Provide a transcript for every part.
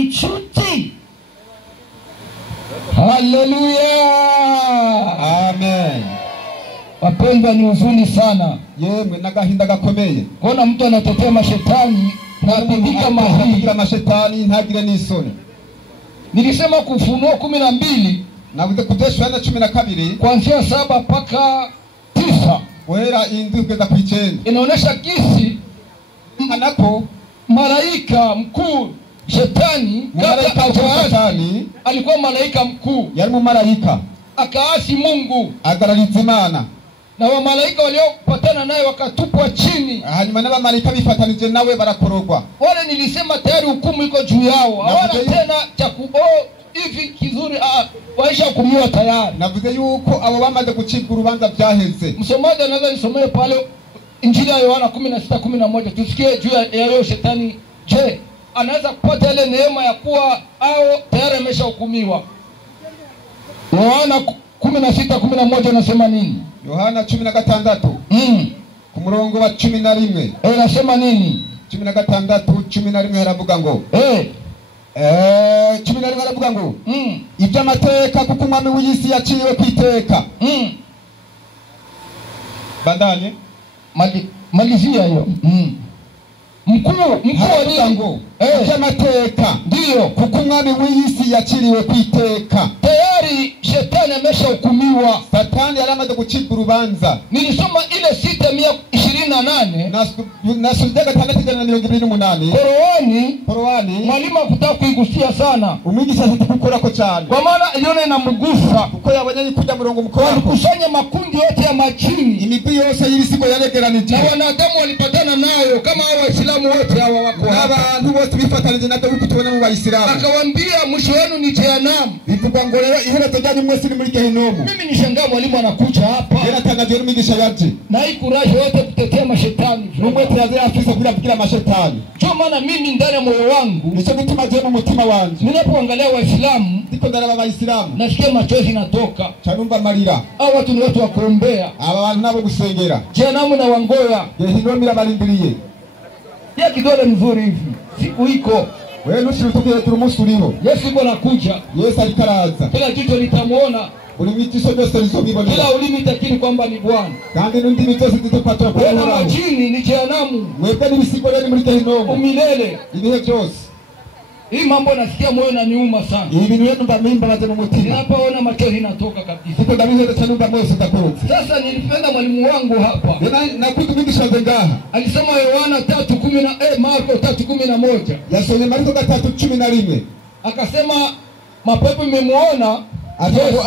inshuti. Haleluya. Amen. Wapendwa, ni huzuni sana. Yemwe nagahinda gakomeye. Kuna mtu anatetea mashetani na bidika mahali mashetani ntagire n'isoni. Nilisema Ufunuo 12 navuze kuteshwa na 12 kuanzia 7 mpaka 9. Wera indwi kugeza ku 9. Inaonesha kisi anako malaika mkuu shetani shetani alikuwa malaika mkuu, yari mu malaika akaasi Mungu, agarariza Imana, na wa malaika waliopatana naye wakatupwa chini. Hanyuma na malaika bifatanije nawe barakorogwa. Wale nilisema tayari hukumu iko juu yao, hawana tena cha hivi kizuri, waisha hukumiwa tayari. Navuze yuko abo bamaze gucibwa urubanza byaheze. Msomaji anaweza nisomee pale Injili ya Yohana 16:11 tusikie juu ya leo shetani. Je, anaweza kupata ile neema ya kuwa au tayari ameshahukumiwa? Yohana 16:11 anasema nini? Yohana 16 ku murongo wa 11 anasema nini? 16:11 haravuga ngo 11 haravuga ngo iby'amateka kuko umwami w'isi yaciwe kwiteka. Bandanye malizia hiyo. Mkuu ngo iby'amateka ndio kuko umwami w'isi yaciriwe kwiteka. Tayari shetani ameshahukumiwa. Satani yaramaze gucibwa urubanza. Nilisoma ile 6:28 na sura 6:28 Korowani mwalimu akutaka kuigusia sana. Umwigisha zitukura ko cyane, kwa maana ione inamugusa kuko yabonye kuja murongo mukora kusanya makundi yote ya majini, imigwi yose y'ibisigo yaregeranije, na wanadamu walipatana nayo kama hao Waislamu wote hawa wako hapa, abantu bose bifatanije na Daudi tubona mu Waislamu. Akawaambia mwisho wenu ni jehanamu. Bivuga ngo rero iherezo ryanyu mwese ni muri Gehinomu. Mimi nishangaa mwalimu anakuja hapa. Yeye atangaje umwigisha yaje. Na hii kuraje wote kutetea mashetani. Numwete yaje afisa kugira mashetani. Kwa maana mimi ndani ya moyo wangu nicho gituma je mu mutima wanje. Ninapoangalia Waislamu, ndiko ndaraba Waislamu, nasikia machozi natoka. Chanumba marira. Hao watu ni watu wa kuombea. Aba bantu nabo gusengera. Jehanamu na wangoya. Gehinomu irabarindiriye. Ya kidole mzuri hivi. Siku iko. Wewe nushirutubye turumusuriro. Yesu iko nakuja. Yesu alikaraza. Kila jicho litamuona. Ulimitiso byose lizobibona. Kila ulimi takiri kwamba ni Bwana. Kandi n'indimi zose zitopatwa kwa Bwana. Majini ni jehanamu. Mwebwe n'ibisigo rero muri Gehinomu. Umilele. Ibihe byose. Hii mambo nasikia moyo unaniuma sana. Ibi niwe ndo mimba baze mu mutima. Ninapoona machozi inatoka kabisa. Siko ndabizo chanumba moyo sitakorotse. Sasa nilipenda mwalimu wangu hapa. Na kutumigisha ngaha. Alisema Yohana 3:10 Marko 3:11. Yasomye Marko 3:11. Akasema mapepo imemuona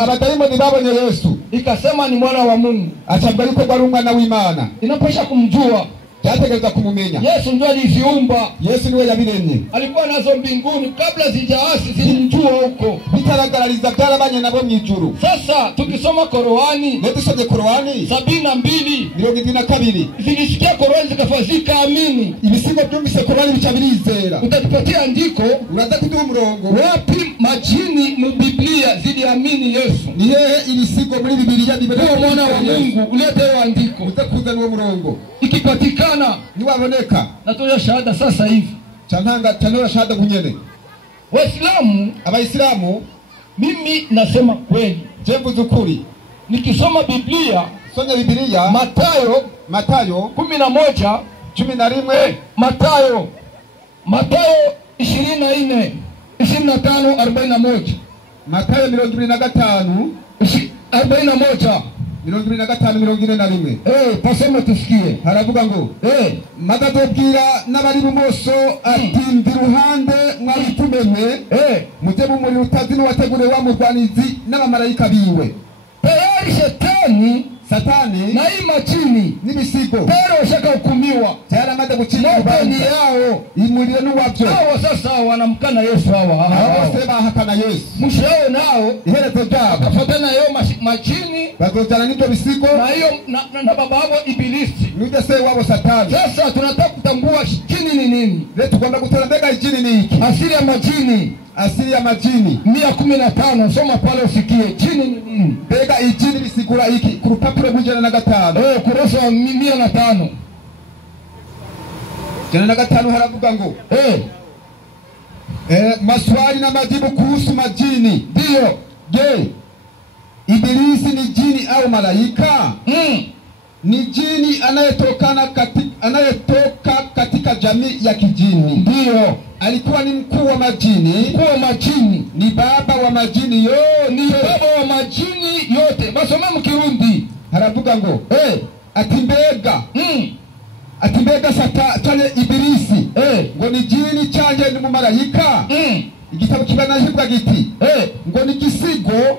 abadayimoni babonye Yesu. Ikasema ni mwana wa Mungu. Achabwa yuko kwa mwana w'Imana. Inaposha kumjua cyategereza kumumenya. Yesu ndiye aliziumba. Yesu niwe yabiremye. Alikuwa nazo mbinguni kabla zijaasi zilimjua huko. Bitaragarariza byarabanye nabo mu ijuru. Sasa tukisoma Korowani, tusome Korowani 72 zilisikia Korowani zikafazika amini. Ibisigo byumvise Korowani bica birizera. Utatupatia andiko, uraza kuduha umurongo. Wapi majini mu Biblia ziliamini Yesu? Ni hehe ibisigo muri Biblia bibere mwana wa Mungu ulete andiko. Utakuza uwo murongo. Ikipatikana niwaboneka natoa shahada sasa hivi. Chanora shahada kunyene. Waislamu, Abaislamu, mimi nasema kweli. Jembu zukuri. Nikisoma Biblia, sonya Biblia, Mathayo 11:11, Mathayo 24, 25, 41. Mathayo 25, 41. 25:41. Pasema tusikie. Haravuga ngo madadobwira n'abari bumoso ati ndi ruhande mwabitumenye muje mu muri utazini wategure wa murwanizi n'abamarayika biwe. Tayari Satani na hii majini n'ibisigo pero shaka hukumiwa. Tayari amade gucira ubani yao imurire n'uwabyo. Hao sasa wanamkana Yesu hawa. Sema hakana Yesu. Mshao nao iherezo ryabo kafatana yao majini bazojana n'ibyo bisigo na hiyo na baba wao Ibilisi. Nuje se wabo Satani. Sasa tunataka kutambua jini ni nini. Leo tukwenda kutambeka jini ni hiki. Asili ya majini. 115 soma pale usikie jini ni nini. Bega ijini bisigura hiki ku rupapuro rw'105. Kurasa wa 105. 105 haravuga ngo Maswali na majibu kuhusu majini. Ndio. Je, Ibilisi ni jini au malaika? Ni jini anayetoka katika jamii ya kijini. Ndio. Alikuwa ni mkuu wa majini. Mkuu wa majini. Ni baba wa majini yote. Ni baba wa majini yote. Basome mu Kirundi. Haravuga ngo atimbega satani Ibilisi ngo ni jini cyanjye ni umumarayika. Igitabo kibanahibwa giti ngo ni gisigo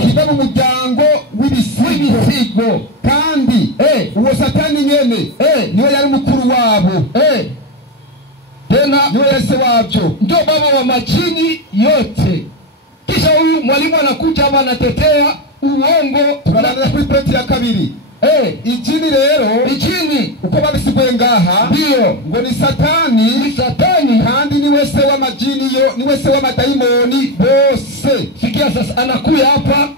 kiba mu muryango w'ibisigo kandi uwo satani nyene niwe yari mukuru wabo tena niwe yese wabyo, ndio baba wa majini yote. Kisha huyu mwalimu anakuja hapa anatetea uongo. Tunaanza kuri pointi ya kabiri. Ijini rero, ijini uko babisiguye ngaha ndio ngo ni satani kandi ni wese wa majini ni wese wa madaimoni bose. Sikia sasa, anakuya hapa,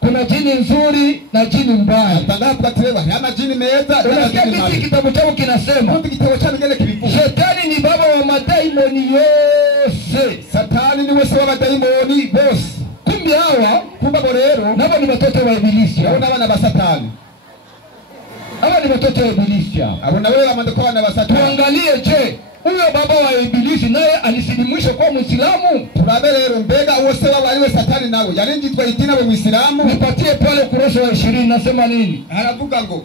kuna jini nzuri na jini mbaya. Tangapo katireba ya majini meza na majini mbaya. Kitabu chao kinasema kitabu chao ngene kibivuga Shetani ni baba wa madaimoni yose. Satani ni wese wa madaimoni bose. Kumbe hawa rero nabo ni watoto wa Ibilisi. Abo nabana ba Satani. Hawa ni watoto wa Ibilisi. Abo na wewe amande kwa wana ba Satani. Tuangalie, je, huyo baba wa Ibilisi naye alisilimisha kwa Muislamu? Turabe rero mbega wose wabaliwe Satani nawe yaringitwa idini abo Muislamu. Nipatie pale kurasa wa 20 nasema nini? Haravuga ngo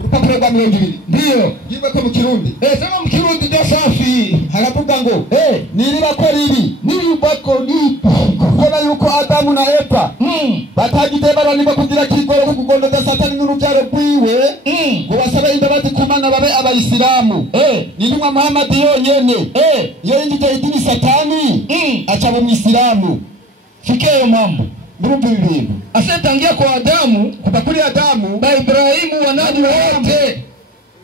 urupapuro rwa 200. Ndio. Gibe ko mu Kirundi. Sema mu Kirundi ndio safi. Haravuga ngo niribako libi kona yuko Adamu na Eva batagite baranimba kugira kigoro ku kugondoza Satani n'urubyaro rwiwe ngo basabe imbabazi kumana babe abayisilamu. Nintumwa Muhammad yonyene iyo yinjije idini Satani acha mu Muislamu. Sikia mambo murumva ibintu asetangia kwa Adamu kutakuri Adamu na Ibrahimu wanani wote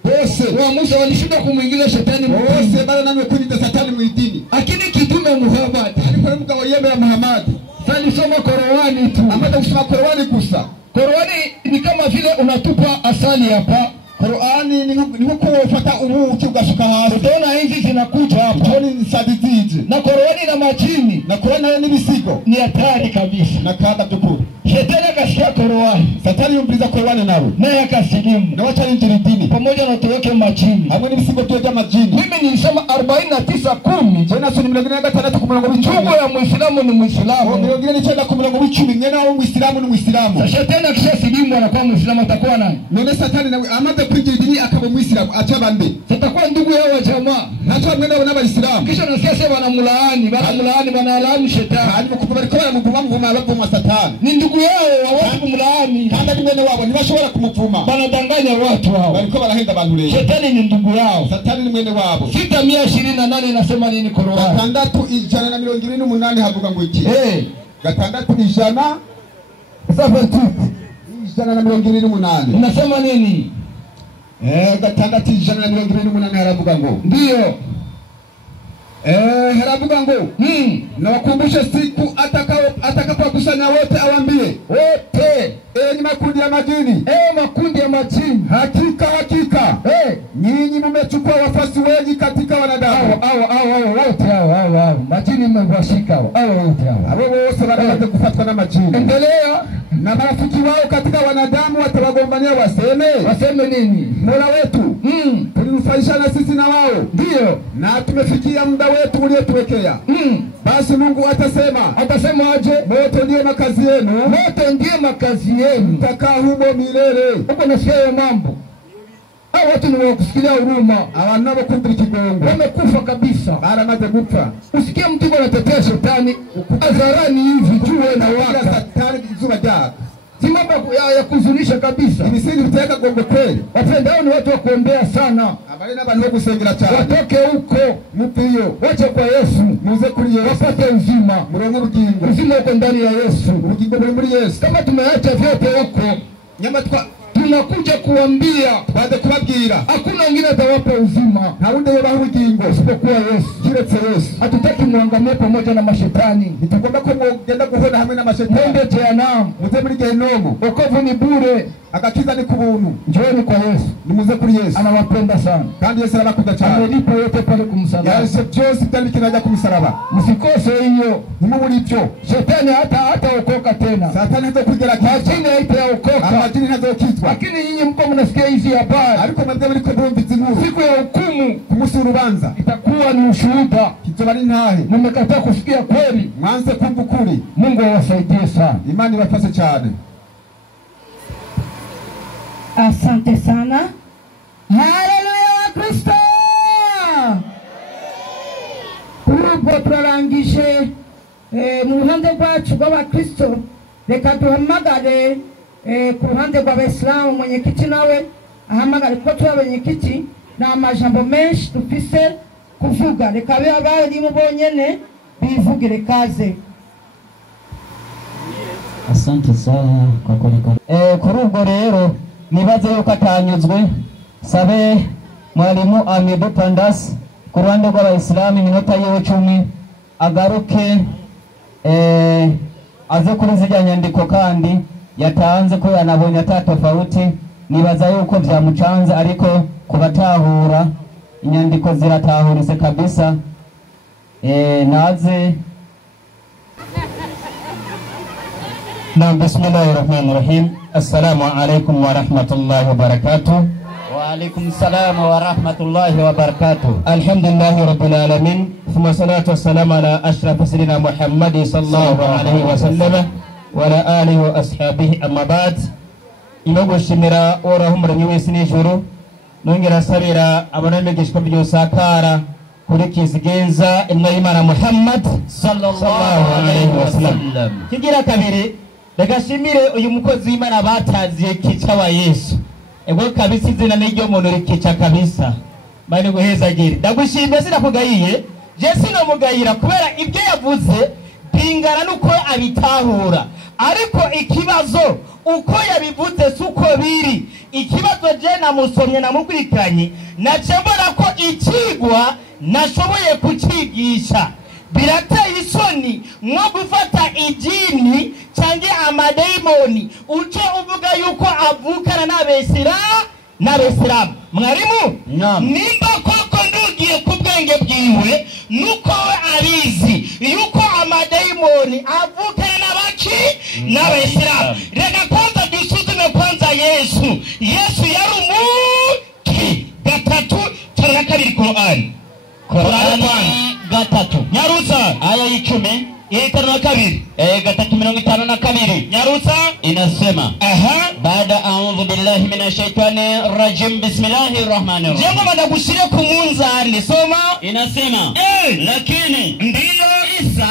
bose wa Musa walishinda kumuingiza Shetani bose bana namwe kuingiza Satani mu idini. Lakini kitume Muhammad alikuwa mgabo yemera Muhammad salisoma Qur'ani tu. Amata kusoma Qur'ani gusa. Qur'ani ni kama vile unatupa asali hapa. Qur'ani ni nko ufuata ubuki ugasuka hasi. Utaona hizi zinakuja hapa. Qur'ani ni sadidiji. Na Qur'ani na majini. Na Qur'ani ni bisigo. Ni hatari kabisa. Na kada tukuru. Shetani akashika Qur'ani. Satani yumviriza Qur'ani nabo. Naye akasilimu. Na wacha injili dini. Pamoja na tuweke majini. Hamwe ni bisigo tuweke majini. Mimi nilisema 49:10. Jana suni 26 ku murongo w'icumi ya Muislamu ni Muislamu. 29 ku murongo w'icumi ngena wa Muislamu ni Muislamu. Shetani akishasilimu anakuwa Muislamu atakuwa nani? None Satani nawe amade kwinjira dini akaba Muislamu acha bande. Sitakuwa ndugu yao wa jamaa. Nacho mwenda wana Waislamu. Kisha nasikia sema banamulaani Shetani. Hadi kubariko baramuvuma bavuma Satani. Ni ndugu yao wa kumulaani. Kanda ni mwene wabo ntibashobora kumuvuma. Banadanganya watu hao. Bariko barahenda abantu rero. Shetani ni ndugu yao. Satani ni mwene wabo. 628 inasema nini Qur'ani? 628 havuga ngo iki? 628 128 inasema nini? 628 haravuga ngo ndio haravuga ngo na wakumbushe siku atakapokusanya wote awambie wote ni makundi ya majini makundi ya majini hakika nyinyi mmechukua wafasi wengi katika wanadamu wote hao majini mmewashika hao wote hao wote wanaweza kufuatwa na majini. Endelea. Na marafiki wao katika wanadamu watawagombania waseme nini? Mola wetu tulinufaishana sisi na wao ndio na tumefikia muda wetu uliotuwekea. Basi Mungu atasema aje? Moto ndiye makazi yenu, mtakaa humo milele. Huko nasikia mambo hao watu ni wakusikilia huruma, hawanabo kumbi kigongo, wamekufa kabisa, baramaze gupfa. Usikie mtu anatetea Shetani hadharani hivi jua na waka Satani izuba jaka. Si mambo ya kuzunisha kabisa. Imisingi viteka gombe kweli. Wapendao ni watu wa kuombea sana. Habari n'abantu bo gusengera cyane. Watoke huko mupio. Wacha kwa Yesu. Muze kuri Yesu. Wapate uzima. Murongo ubugingo. Uzima uko ndani ya Yesu. Ubugingo buri muri Yesu. Kama tumeacha vyote huko, nyama tunakuja kuambia baada kubabwira hakuna wengine atawapa uzima. Nta wundi yobaho ubugingo isipokuwa Yesu. Kiretse Yesu. Hatutaki muangamie pamoja na mashetani. Nitagomba ko mugenda guhona hamwe n'amashetani. Mwende jehanamu. Muze muri Gehinomu. Wokovu ni bure. Agakiza ni kubuntu. Njooni kwa Yesu. Nimuze kuri Yesu. Anawapenda sana. Kandi Yesu arabakunda cyane. Amelipa yote pale kumsalaba. Yaje byose byari kinaja kumsalaba. Msikose hiyo. Nimuburi byo. Shetani hata okoka tena. Satani hazo kugera majini haitaokoka. Majini hazokizwa. Lakini nyinyi mko mnasikia hizi habari. Ariko mwebwe muri ko bumviza inkuru. Siku ya hukumu, kumunsi w'urubanza, itakuwa ni ushuhuda. Kizoba ari ntahe. Mmekataa kusikia kweli. Mwanze kumva ukuri. Mungu awasaidie sana. Imani ibafashe cyane. Asante sana. Haleluya wa Kristo. Urugo turarangije mu ruhande rwacu rw'abakristo, reka duhamagare ku ruhande rw'abayisilamu mwenyekiti nawe ahamagare ko turi abanyenyekiti na amajambo menshi dufise kuvuga. Reka be abari mu bonyene bivugire kaze. Asante sana kwa kuoneka. Kuri ubwo rero nibaze yuko atanyuzwe sabe mwalimu Amidu Pandas ku ruhande rw'abayisilamu iminota yewe 10 agaruke aze kuri zijya nyandiko kandi yatanze ko yanabonye atatofauti. Nibaza yuko byamucanze ariko kubatahura inyandiko ziratahurise kabisa. Naze Naam, bismillahirrahmanirrahim. Assalamu alaikum wa rahmatullahi wa barakatuh. Wa alaikum salam wa rahmatullahi wa barakatuh. Alhamdulillahi rabbil alamin. Thumma salatu wassalamu ala ashraf sayyidina Muhammad sallallahu alaihi wa sallam wa ala alihi wa ashabihi, amma ba'd. Inogo shimira ora humuranye wese n'ijuru, nongera sabira abanamegeshwa byosakara kuri kizigenza inna imana Muhammad sallallahu alaihi wa sallam. Kigira kabiri ndagashimire uyu mukozi w'Imana bataziye kica wa Yesu. Ego kabisa izina n'iryo muntu rikica kabisa. Bane guheza giri. Ndagushimye sinakugayiye. Je sinomugayira kubera ibyo yavuze bingana nuko abitahura. Ariko ikibazo uko yabivuze suko biri. Ikibazo je namusomye namukurikiranye nacembora ko ikigwa nashoboye kucigisha. Birateye isoni mwo gufata ijini cyangwa amademoni uce uvuga yuko avukana n'abesiramu. Mwarimu, nimba koko ndugiye ku bwenge bwiwe nuko we abizi yuko amademoni avukana n'abesiramu. Reka kwanza dusuzume kwanza Yesu. Yesu yari umuki. Gatatu cyangwa kabiri Qur'an. Gatatu nyarusa aya 10 52 gatatu 52 nyarusa inasema baada a'udhu billahi minash shaitani rajim bismillahir rahmanir rahim. Jengo madagushire ku munzani soma inasema lakini ndiyo Isa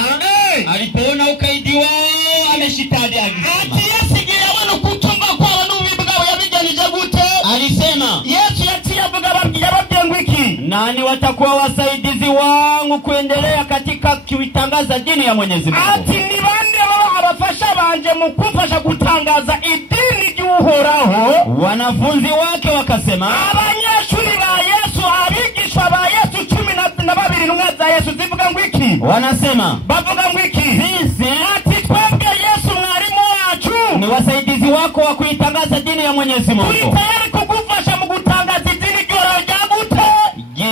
alipoona ukaidi wao ameshitadi alisema ati yasigiye abantu kutumba kwa abantu bibwabo yabijanije gute. Alisema Yesu yavuga babwiki nani watakuwa wasaidizi wangu kuendelea katika kuitangaza dini ya Mwenyezi Mungu. Ati ni bande baba abafasha banje mu kumfasha kutangaza idini y'Uhoraho. Wanafunzi wake wakasema abanyeshuri ba Yesu abigishwa ba Yesu 12 ntumwa za Yesu zivuga ngwiki. Wanasema bavuga ngwiki sisi ati twebwe Yesu mwarimu wacu ni wasaidizi wako wa kuitangaza dini ya Mwenyezi Mungu. Tayari kukufasha mu kutangaza dini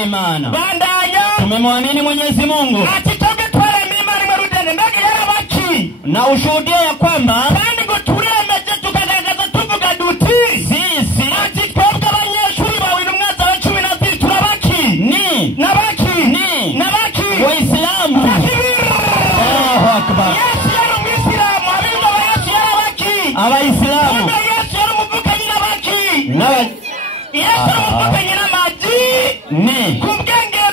Imana. Bandaya tumemwamini Mwenyezi Mungu. Atitoke tware mimari marudene mbege yarabaki. Na ushuhudia ya kwamba kandi ngo turemeje tukagaragaza tuvuga duti sisi atitoke abanyeshuri bawe n'umwaza wa 12 turabaki ni nabaki Waislamu. Allahu akbar. Yesu yari Muislamu abinga wa Yesu yarabaki Abayisilamu. Yesu yari umuvukanyi nabaki Yesu yari umuvukanyi n'amaji ni kubwenge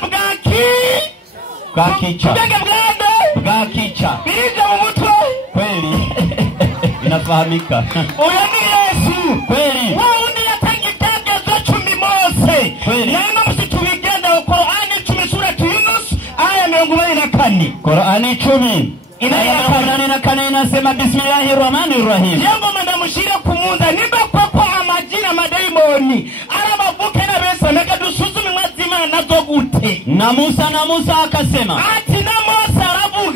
bwakicha birija mu mutwe kweli inafahamika. Uyo ni Yesu kweli. Wao ndiye yatangitangaza 10 Mose kweli. Nano msitubigenda Qur'ani 10 sura Yunus aya 44. Qur'ani 10 inayofanana inasema bismillahirrahmanirrahim. Jambo mandamushira kumunza nimba kwa amajina madaimoni arabavuke na besa neka dusuzume mwazima nazo gute. Na Musa akasema ati na Mose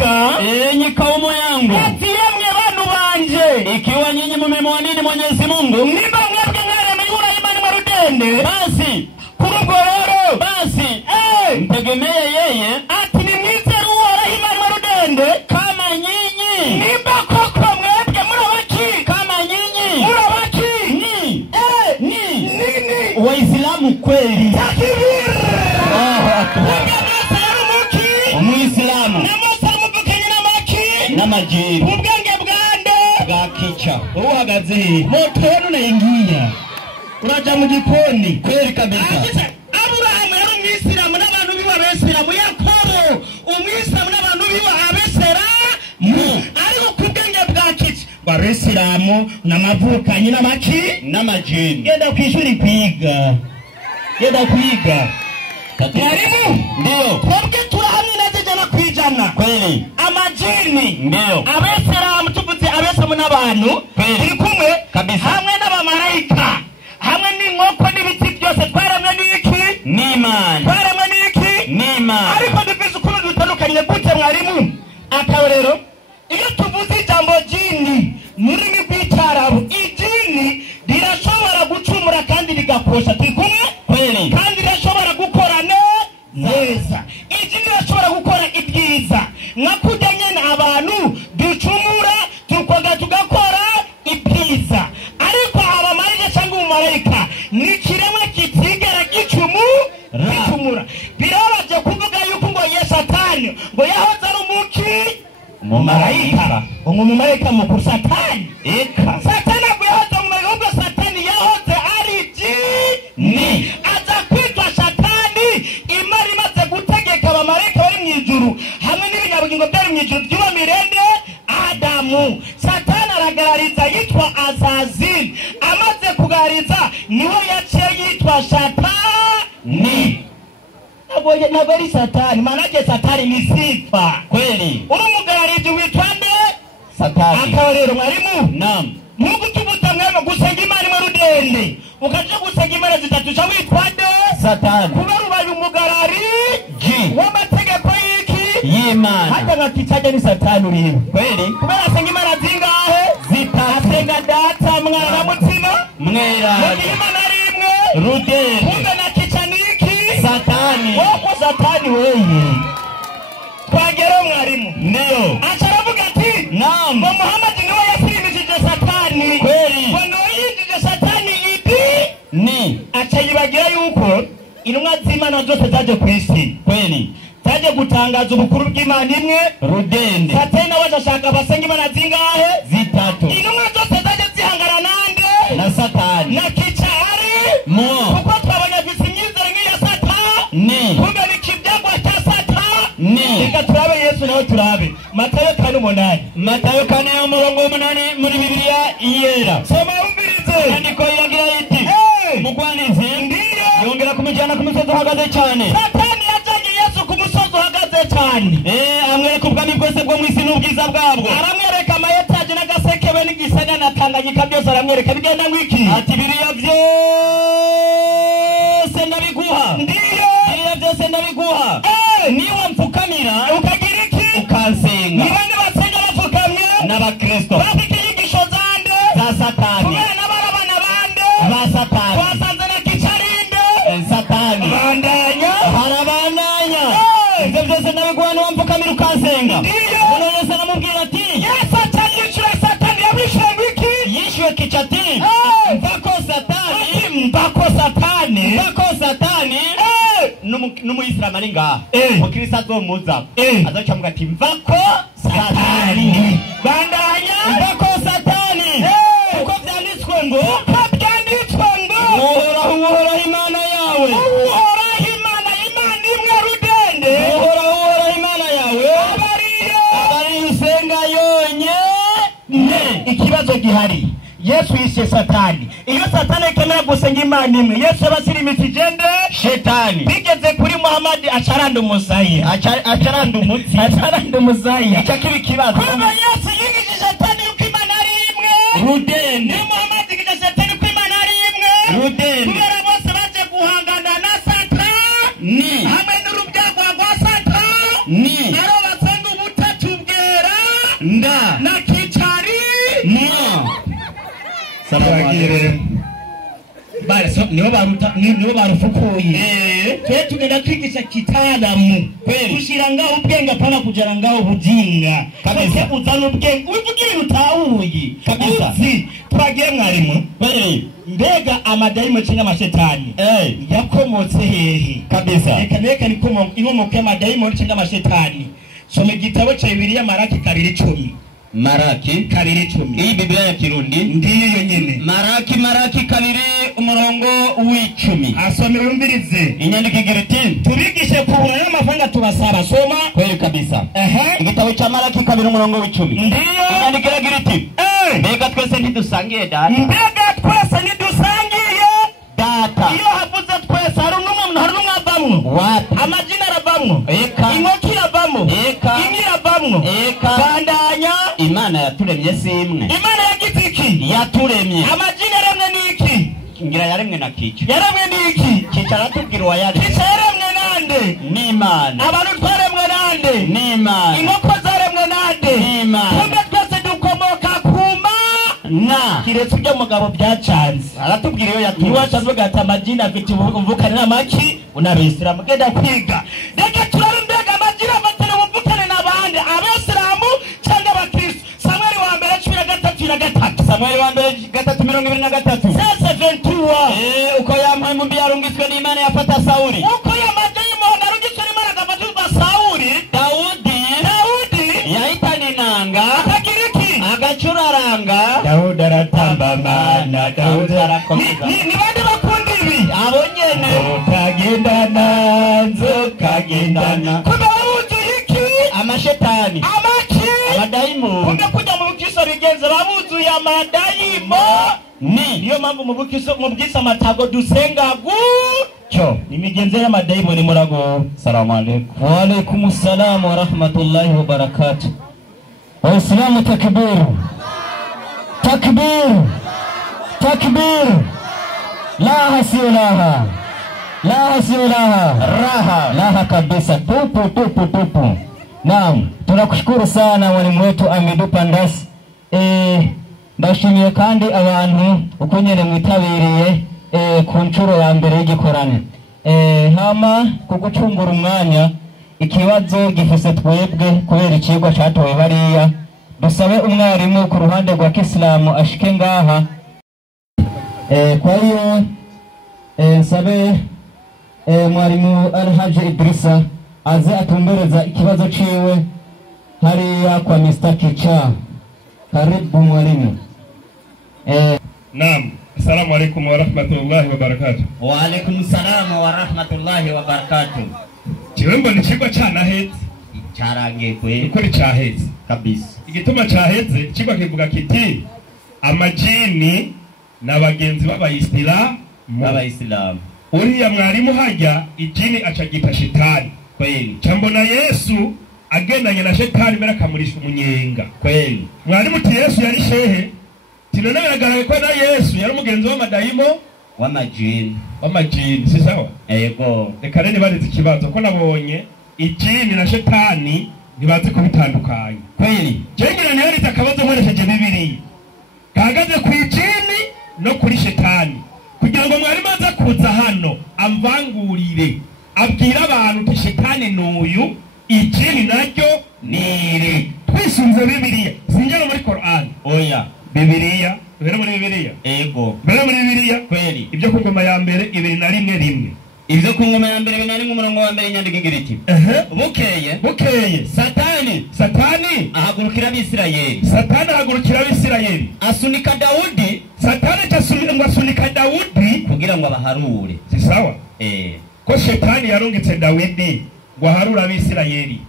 malaika enyi kaumu yangu, ati yemwe banu banje, ikiwa nyinyi mmemwamini Mwenyezi Mungu, nimba mwebwe mwaremeyura imani marudende, basi kurugororo, basi mtegemee yeye, ati nimwizere uhoraho imani marudende, kama nyinyi, nimba koko mwebwe murabaki, kama nyinyi murabaki, ni nini Waislamu kweli. takibir Umuislamu na majiri ubwenge bwande bwakica. Uhagaze moto yenu naingia uraja mu gikoni kweli kabisa. Aburahamu yari umwisilamu n'abantu biwe abesiramu, Yakobo umwisilamu n'abantu biwe abesiramu, ariko ku bwenge bwakica Abesilamu n'amavukanyi n'amaki n'amajiri. Genda kwishuri kwiga, genda kwiga. Mwarimu, ndio twebwe turahamwe na zijana kwijana kweli. amajini Ndio abesiramu tuvuze abesiramu n'abantu turi kumwe kabisa, hamwe n'abamarayika hamwe n'inkoko n'ibiti byose twaramwe n'iki n'Imana, twaramwe n'iki n'Imana. ariko dufise ukuntu dutandukanye gute mwarimu? Akarorero, iyo tuvuze ijambo jini muri rurimi rw'icyarabu, ijini rirashobora gucumura kandi rigakosha, turi kumwe kweli, kandi rirashobora gukora neza, ijini rirashobora gukora ibyiza, nka kurya nyene abantu ducumura tukoga tugakora ibyiza, ariko abamarayika cyangwa umumarayika ni ikiremwa kitigera gicumura. Birabaje kuvuga yuko ngo ye Satani ngo yahoze ari umumarayika, umumarayika mukuru Satani, Satani ngo yahoze umumarayika, ubwo Satani yahoze ari jini, aza kwitwa Satani Imana imaze gutegeka abamarayika bari mu ijuru hamwe n'ibinyabugingo byari mu ijuru by'uwo mirende Adamu. Satani aragarariza yitwa Azazili, amaze kugarariza niho yaciye yitwa Satani. Ntabwo ari Satani, manake Satani ni sifa kweli. Uri umugararizi witwa nde? Satani. Akarorero mwarimu, naam, nuko tubuta mwema gusenga Imana marudende, ukaje gusenga Imana zitatu cha witwa nde? Satani. Kuba rubaye umugararizi w'amategeko y'iki y'Imana, hata ngakitaje ni Satani uriwe kweli. kubera asenga Imana zingahe? Zitatu. Asenga Data, Mwana na Mutima Mwera Imana rimwe rudende, kumbe na kicha niki Satani. wako Satani weye. Twagera mwarimu, ndio acharavuga ati naam, ngo Muhammad niwe yasirimishije Satani kweli, ngo yijije Satani idi ni acayibagira yuko intumwa z'Imana zose zaje ku isi kweli, zaje gutangaza ubukuru bw'Imana imwe rudende. Satani nawe ashaka abasenga Imana zingahe? Zitatu. Intumwa zose zaje zihangana nande? Na Satani. Na kichari Mo kuko twabonye imyizere nk'iya Satani, kumbe ni kibyagwa cya Satani. Reka turabe Yesu nawe turabe Matayo 4:8. Matayo 4:8 muri Bibiliya yera. Soma umvirize. Andiko yagira iti mugwanizi ndiyo yongera kumujyana ku musozi uhagaze cyane. Satani yajanye Yesu ku musozi uhagaze cyane, amwereka ubwami bwose bwo mu isi n'ubwiza bwabwo, aramwereka amayetaje n'agasekebe n'igisaga na Tanganyika byose aramwereka. Bigenda ngwiki ati biriya byose ndabiguha, ndiyo biriya byose ndabiguha niba mfukamira ukagira iki? ukansenga. Ni bande basenga bapfukamye? N'abakristo bafite inyigisho zande za Satani, kubera n'abarabana bande ba Satani, twasanze na kicarinde Satani bandanya harabandanya. Ibyo byose ndabiguha niba mfukamira ukansenga. Uno Yesu aramubwira ati Yesu atanyishyura Satani yabishyuye ngwiki? yishyuwe kichati mpako Satani, mbako Satani, mpako Satani. N'umuyisilamu ari ngaha mukirisa azomuza azaca muga ati mvako Satani, bandanya mvako Satani, kuko byanditswe ngo uhoraho Imana yawe, uhoraho Imana imwe rudende, uhoraho Imana yawe abari usenga yonyine. Ikibazo gihari, Yesu yishe Satani. Iyo Satani kemera gusenga Imana imwe, Yesu abasirimikije nde? Shetani. Bigeze kuri Muhammad acaranda umusaya, acaranda umutsi, acaranda umusaya. Icyo kibi kibazo. Kuba Yesu yigishije Satani yuko Imana ari imwe rudende, ni Muhammad yigishije Satani yuko Imana ari imwe rudende. kubera bose baje guhangana na Satani hamwe n'urubyagwa rwa Satani, naro basenga ubutatu Salamu alaikum. Bale nibo barufukuye. Twe tugenda kwigisha kitaalamu. Kushira ngaho ubwenge apana kujara ngaho ubujinga. Kabisa uzana ubwenge uvugira utahuye. Kabisa. Twagiye mwarimu. Mbega amadayimo cyangwa amashetani yakomotse hehe? Kabisa. Reka inkomoko y'amadayimo cyangwa amashetani. Soma igitabo cya Bibiliya Maraki 2:10. Maraki 2:10. Iyi Biblia ya Kirundi ndiyo nyene. Maraki 2 umurongo w'10. Asome umbirize. Inyandiko igira iti tubigishe kubura n'amavanga tubasaba. Soma. Kweli kabisa. Igitabo cya Maraki 2 umurongo w'10. Ndiyo. Inyandiko igira iti mbega twese ntidusangiye data. Mbega twese ntidusangiye data. Iyo havuze twese hari n'umwe avamwo. Amajina arabamwo. Inkoki irabamwo. Inki irabamwo. Bandanya. Imana yaturemye simwe. Imana yagize iki? Yaturemye. Amajina yaremwe niki? Ngira yaremwe na kicu. Yaremwe niki? Kicu aratubwira uwayaremye. Kicu yaremwe nande? N'Imana. Abantu twaremwe nande? N'Imana. Inkoko zaremwe nande? N'Imana. Kumbe twese dukomoka na kiretse byo mugabo byacanze. Aratubwira iyo yatumye. Niwashavuga ati amajina afite ubuvukane n'amaki unabesira mugenda kwiga. Reka turarembega amajina batene ubuvukane n'abandi abesiramu cyangwa abakristo. Samuel wa mbere 13:3. Samuel wa mbere 3:23. Sasa 21. Uko yamwe mumbi yarungitswe n'Imana yafata Sauli. Uko yamajimo narungitswe n'Imana agafata Sauli. Daudi yahitanye nanga. Agacuraranga. Daudi aratamba mana. Daudi arakomeza. Ni bande bakunda ibi? Abo nyene. Kagendana. Kuba uzi iki? Amashetani. Amaki. Abadayimo. Kumbe kujya mu bukiso bigenze babuzuye amadayimo. Niyo mpamvu mu bukiso mu bwisa amatago dusenga gutyo. Imigenzo y'amadayimo ni murago. Salamu alaikum. Wa alaikum assalam wa rahmatullahi wa barakatuh. Waislamu takbir. Takbir. Takbir. La hasilaha. La hasilaha. Raha kabisa. Tupu. Naam, tunakushukuru sana mwalimu wetu Amidu Pandasi. Ndashimiye kandi abantu uko nyene mwitabiriye ku ncuro ya mbere y'igikorane. Hama kugucungura umwanya ikibazo gifise twebwe kubera ikigwa cyatowe bariya dusabe umwarimu ku ruhande rwa Kiislamu ashike ngaha. Kwa hiyo sabe mwarimu Alhaji Idrisa aze atumbereza ikibazo ciwe hariya kwa Mr. Kicha. Karibu mwalimu. Naam. Assalamu alaikum wa rahmatullahi wa barakatuh. Wa alaikum salam wa rahmatullahi wa barakatuh. Kiwembo ni kigo canaheze. Carange kwe. Ukuri caheze kabisa. Igituma caheze kigo kivuga kiti amajini n'abagenzi b'abayisilamu. Uriya mwarimu hajya ijini acagita shetani. Kweli. Chambona Yesu agendanye na shetani mbere akamurisha umunyenga. Kweli. Mwarimu ti Yesu yari shehe. Tinone biragaragaye ko na Yesu yari umugenzi w'amadayimo w'amajini. Si sawa? Yego. Reka rero barize ikibazo ko nabonye ijini na shetani ntibazi ko bitandukanye. Kweli. Jengira niyo rita akabazo nkoresheje Bibiliya. Kahagaze ku ijini no kuri shetani. Kugira ngo mwarimu aza kuza hano amvangurire abwira abantu ti shetani n'uyu ijini naryo niri. Twisunze Bibiliya. Sinjye muri Qur'an. Oya. Bibiliya. Mbere muri Bibiliya. Ego. Mbere muri Bibiliya. Kweli. Ibyo ku ngoma ya mbere 2:1. Ibyo ku ngoma ya mbere 2 umurongo wa mbere nyandiko igira iti. Bukeye. Satani ahagurukira Abisirayeli. Asunika Daudi. Satani asunika Daudi kugira ngo abaharure. Si sawa? Ko shetani yarungitse Daudi ngo aharure Abisirayeli.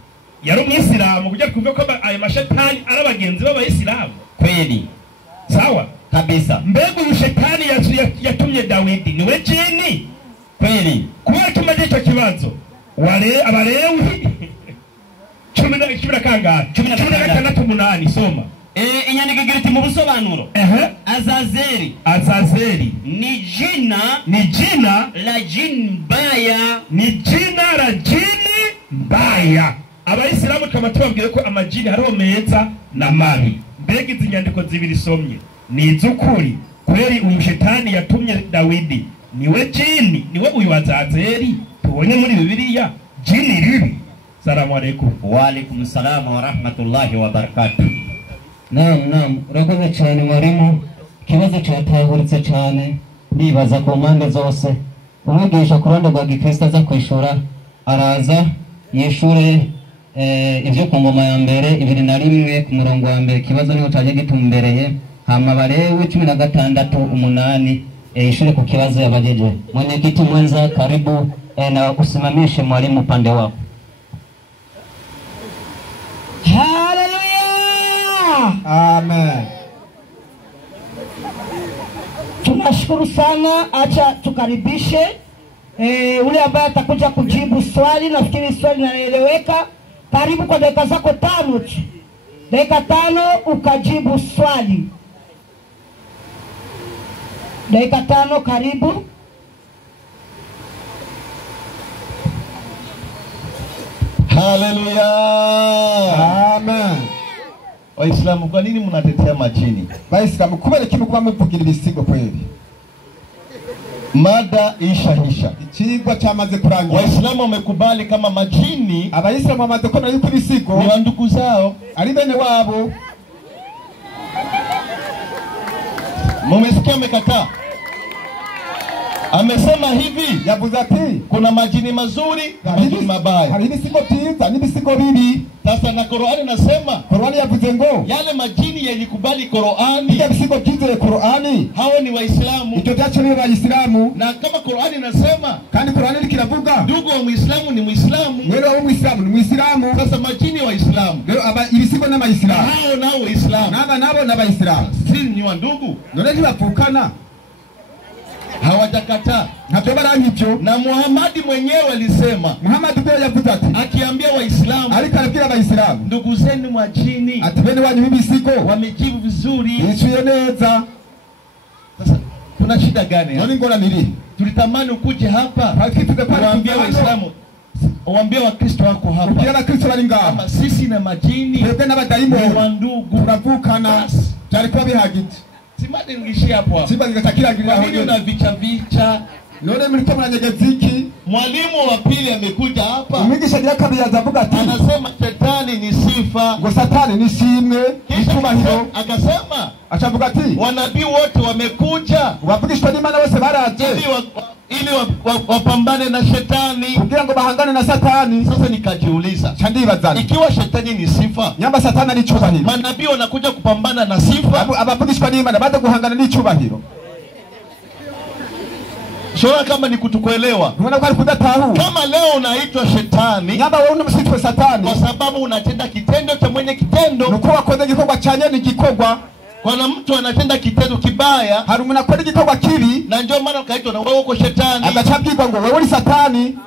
Yari umwisilamu kujya kuvuga ko ayo mashetani ari abagenzi b'abayisilamu. Kweli. Sawa? Kabisa. Mbegu uyu shetani yatumye Daudi niwe jini. Kweli. Kuba tumaje icyo kibazo abarewi 16:8 soma. Inyandiko igira iti mu busobanuro. Azazeli ni jina la jini mbaya. Ni jina la jini mbaya. Abayisilamu tukaba tubabwiye ko amajini hariho meza na mabi. Mbega izi nyandiko zibiri somye ni iz'ukuri kweli uyu shetani yatumye Dawidi niwe jini, niwe uyu Azazeli tubonye muri Bibiliya jini ribi. Salamu alaykum. Wa alaykum salam wa rahmatullahi wa barakatuh. Naam, urakoze cyane mwarimu. Kibazo cyatahuritse cyane, ndibaza ku mpande zose. Umwigisha ku ruhande rwa Gikristo aza kwishura, araza yishure ibyo ku ngoma ya mbere 21 ku murongo wa mbere. Kibazo niho cyaje gitumbereye, hama Balewi 16:8 yishure ku kibazo yabajeje. Mwenyekiti mwenza, karibu na usimamishe mwalimu upande wako. Haleluya! Amen. Tunashukuru sana. Acha tukaribishe ule ambaye atakuja kujibu swali. Nafikiri swali linaeleweka. Karibu kwa dakika zako 5 tu. Dakika 5 ukajibu swali. Dakika 5 karibu. Haleluya. Amen. Waislamu, kwa nini mnatetea majini? Waislamu, kubera kintu kuba muvugira ibisigo kweli? Mada ishahisha. Ikigwa cyamaze kurangira. Waislamu wamekubali kama majini, Abayisilamu bamaze kubona yuko ibisigo ni wandugu zao, ari bene wabo. Mumesikia amekataa? Amesema hivi, Yavuze ati kuna majini mazuri na majini mabaya. hari ibisigo byiza n'ibisigo bibi. Sasa na Qur'ani nasema, Qur'ani yavuze ngo yale majini yalikubali Qur'ani, ibyo bisigo byiza Qur'ani hao ni Waislamu. icyo cyacho ni Abayisilamu. Na kama Qur'ani nasema, Kandi Qur'ani kiravuga ndugu wa Muislamu ni Muislamu. mwene wa Muislamu ni Muislamu. Sasa majini Waislamu, Rero ibisigo n'Abayisilamu hao nao Waislamu, naba nabo n'Abayisilamu si ni wa ndugu, none ntibavukana, hawajakataa. ntabyo barangibyo. Na Muhammad mwenyewe alisema, Muhammad ubwo yavuze ati, akiambia Waislamu, ariko arabwira Abayisilamu ndugu zenu majini ati bene wanyu b'ibisigo wamejibu vizuri. yishuye neza. Sasa kuna shida gani hapa? None ngorane iri Tulitamani ukuje hapa twiteze kwa kuambia Waislamu, waambie Wakristo wako hapa kugira na Kristo bari ngaha, kama sisi na majini twebwe n'abadayimoni ni wandugu. turavukana. Byari kuba bihagije. Simade ngishia hapo. Simba zikatakiragirira Kwa nini una vicha? None muri ko muranyegeziki. Mwalimu wa pili amekuja hapa, Umwigisha agira kabiri azavuga ati, anasema shetani ni sifa, ngo Satani ni shimwe icyubahiro. akasema Achavuga ati, wanabii wote wamekuja wavugishwa n'Imana bose baraje ili wapambane na shetani, kugira ngo bahangane na Satani. Sasa nikajiuliza, Chandibazana, ikiwa shetani ni sifa, nyamba Satani ni cyubahiro, manabii wanakuja kupambana na sifa, abavugishwa n'Imana baje guhangana n'icyubahiro. Shora kama ni kutukuelewa. Unaona kwa kudatahu. Kama leo unaitwa shetani, nyamba wewe unamsitwa Satani kwa sababu unatenda kitendo cha mwenye kitendo. Nuko wakoze gikorwa cyanye ni gikorwa. Kwa mtu anatenda kitendo kibaya, hari umuntu akora gikorwa kibi, na ndio maana ukaitwa na wewe uko shetani. Agacabwirwa ngo wewe uri Satani.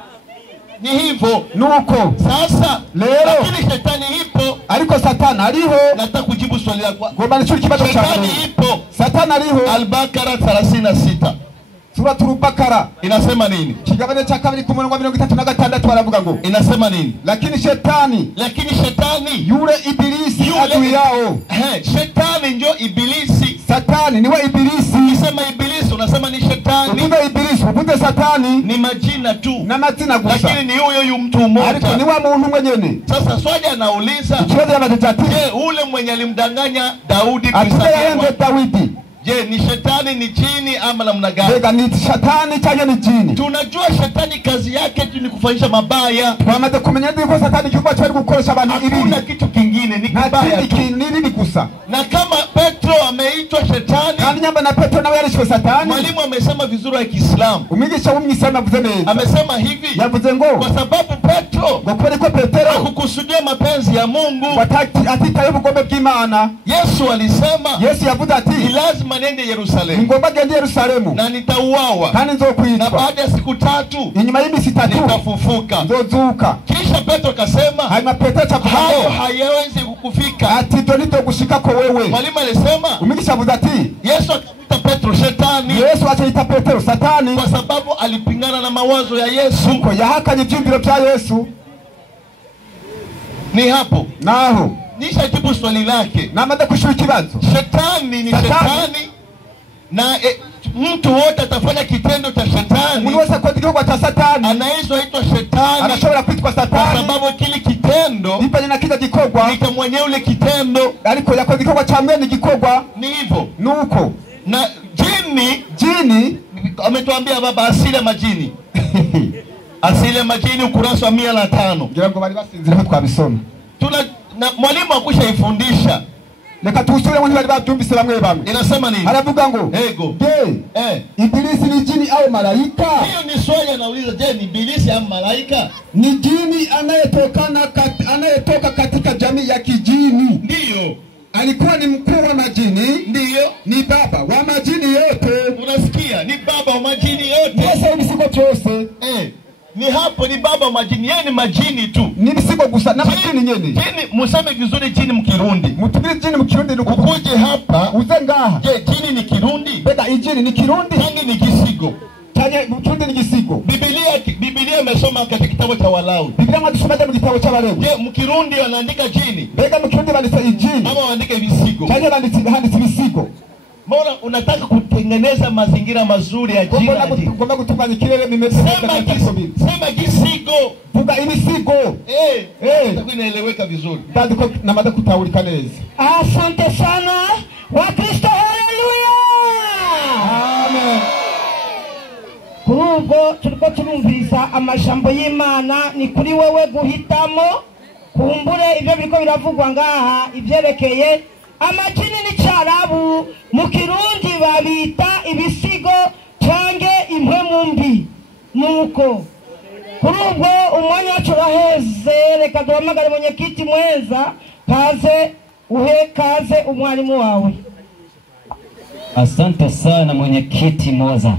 Ni hivyo. Nuko sasa leo lakini shetani ipo, ariko Satani ariho. Nataka kujibu swali lako. Ngomba nichuri kibazo cha Shetani ipo. Satani ariho. Al-Baqara 36. Suratul Baqara inasema nini? Kigabane cha 2 ku murongo wa 36 baravuga ngo inasema nini? Lakini shetani yule ibilisi adui yao. Shetani ndio ibilisi. Satani niwe ibilisi. Unasema ibilisi, unasema ni shetani. Ubude ibilisi, ubude Satani ni majina tu. Na majina gusa. Lakini ni huyo mtu mmoja. Ariko ni wa muntu mwenyene. Sasa swali anauliza, ikibazo yabatatu. Je, ule mwenye alimdanganya Daudi kuisafiri Daudi, je, ni shetani, ni jini ama namna gani? Bega ni shetani cyangwa ni jini? Tunajua shetani kazi yake tu ni kufanyisha mabaya. Twamaze kumenya yuko Satani kiba cyari gukoresha abantu ibiri. Hakuna kitu kingine, ni kibaya tu. Ni gusa. Na kama Petro ameitwa shetani, kandi nyamba na Petro nawe yarishwe Satani. Mwalimu amesema vizuri wa Kiislamu. Umwigisha w'umwisema avuze neza. Amesema hivi, yavuze ngo kwa sababu Petro hakukusudia mapenzi ya Mungu, atitaye ubugombe bw'Imana. Yesu alisema, Yesu yavuze ati ni lazima nende Yerusalemu. Ngomba gende Yerusalemu. Na nitauawa. Kandi nzokwitwa. Na baada ya siku 3, inyuma y'imisi 3 nitafufuka. Nzozuka. Kisha Petro akasema, hanyuma Petro hayo hayawezi kukufika. Ati ndo nitogushika ko wewe. Mwalimu alisema, umwigisha avuze ati Yesu akamwita Petro shetani. Yesu akaita Petro Satani kwa sababu alipingana na mawazo ya Yesu. Uko yahakanye ivyumviro vya Yesu. Ni hapo. Naho nishajibu swali lake. Namaze kushura ikibazo. Shetani ni shetani. na mtu wote atafanya kitendo cha shetani, umuntu wese akora igikorwa cha satani anaitwa shetani, anashobora kwitwa kwa satani sababu kile kitendo bipanye na kile gikorwa ni mwenye ule kitendo, ariko yakoze igikorwa cha mwene gikorwa. ni hivyo. Nuko Na jini ametuambia baba, asili ya majini asili ya majini ukurasa wa 105. ngira ngo bari basinzira ko twabisoma. Na mwalimu akushaifundisha. Reka tusubire mu bari babyumvise bamwe bamwe. Inasema nini? Aravuga ngo ego Ibilisi ni jini au malaika? Hiyo ni swali anauliza, je, ni ibilisi au malaika? Ni jini anayetoka katika jamii ya kijini. Ndiyo. Alikuwa ni mkuu wa majini. Ndiyo. Ni baba wa majini yote. Unasikia? Ni baba wa majini yote. Yesa ibisigo cyose. Ni hapo ni baba wa majini, yeye ni majini tu. Ni bisigo gusa na majini nyene. Jini museme vizuri, jini mkirundi. Mutubiri jini mkirundi ni ukuje hapa uze ngaha. Je, jini ni kirundi? Bega ijini ni kirundi. Tangi ni kisigo. Taje mkirundi ni kisigo. Biblia imesoma katika kitabu cha Walawi. Biblia mwadisoma mu gitabo cha Walawi. Je, mkirundi wanaandika jini? Bega mkirundi banditse ijini. Ama wanaandika visigo? Taje banditse visigo. Mbona unataka kutengeneza mazingira mazuri ya jini? Ngomba kutunganya kirere mimeze sema kisigo. Vuga ibisigo. Itakuwa inaeleweka vizuri. Ndiko namada kutawulika neza. Asante sana Wakristo, haleluya. Amen. Kurugo turiko turumviriza amajambo y'Imana, ni kuri wewe guhitamo. Kumbure ibyo biriko biravugwa ngaha ivyerekeye amajini n'icarabu, mu Kirundi babita ibisigo cange impwemu mbi. Nuko kuri ubwo umwanya wacu uraheze, reka duhamagare mwenyekiti mwenza, kaze umwalimu wawe. Asante sana mwenyekiti Moza.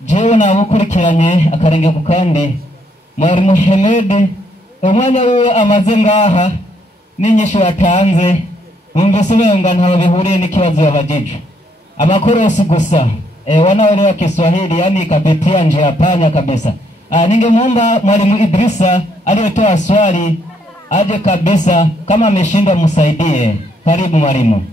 Jewe nabukurikiranye akarenge ku kandi, mwarimu Hemedi umwanya wiwe amaze ngaha n'inyishu yatanze, numvise ubenga ntaho bihuriye n'ikibazo yabajije. Amakorosi gusa wanaelewa Kiswahili, yani kabetia njia panya kabisa. Ningemuomba mwalimu Idrisa aliyetoa swali aje kabisa, kama ameshindwa msaidie. Karibu mwalimu.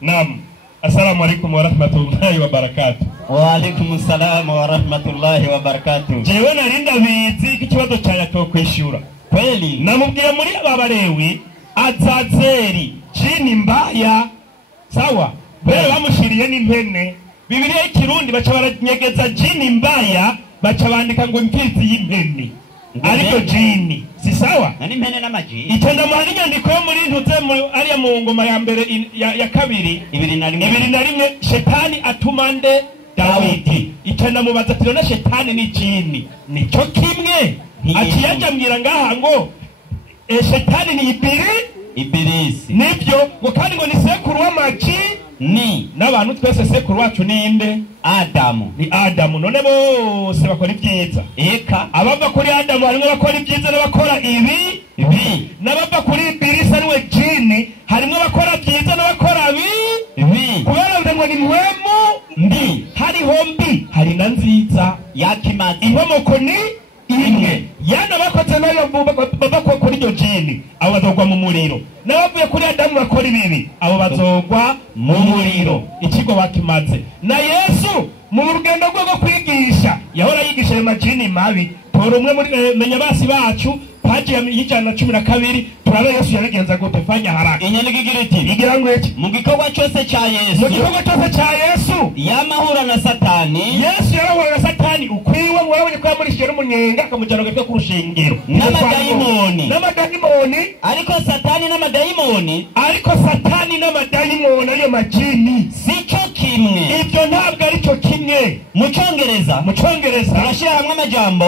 Naam. Assalamu alaikum wa rahmatullahi wa barakatuh. Wa alaikum salam wa rahmatullahi wa barakatuh. Jewe narinda bizi kikibazo cha yatokwishura. Kweli namubwira muri ababalewi Azazeri jini mbaya. Sawa? Bere bamushiriye n'impene. Bibiliya y'ikirundi baca baranyegeza jini mbaya, baca bandika ngo imfizi y'impene. Ariko jini si sawa? Nani mpene n'amajini? Itenda mu nyandiko yo muri ntuze ariya mu ngoma ya mbere ya kabiri 21 shetani atumande Dawidi. Itenda mubaza ati na shetani ni jini nico kimwe? Ati yajamwira ngaha ngo shetani ni Ibilisi. Nibyo ngo kandi ngo ni sekuru w'amaji ni n'abantu twese sekuru wacu ni inde? Adamu. Ni Adamu. None bose bakora ibyiza. Eka abava kuri Adamu harimo bakora ibyiza n'abakora ibi. N'abava kuri Ibilisi ariwe jini harimo bakora byiza n'abakora ibi. Kubera ngo ni mwemu mbi, hariho mbi hari na nziza yakimaze. Inkomoko ni imwe. Yana bakoze nayo bava kuri iryo jini, abo bazogwa mu muriro. N'abavuye kuri Adamu bakora ibibi, abo bazogwa mu muriro. Ikigo bakimaze. Na Yesu mu rugendo rwo kwigisha yahora yigisha amajini mabi. Tora umwe muri menya basi bacu paji ya 112 turabe Yesu yaragenza gute. Fanya haraka. Inyandiko igira iti igira ngo iki mu gikorwa cyose cya Yesu, mu gikorwa cyose cya Yesu yamahura na Satani. Yesu yarahura na Satani ukwiwe mwarabonye ko yamurishije n'umunyenga akamujyana gatwe ku rushingiro n'amadayimoni. Ariko Satani n'amadayimoni ariyo majini sico kimwe. Ibyo ntabwo ari cyo kimwe. Mu Cyongereza turashira hamwe amajambo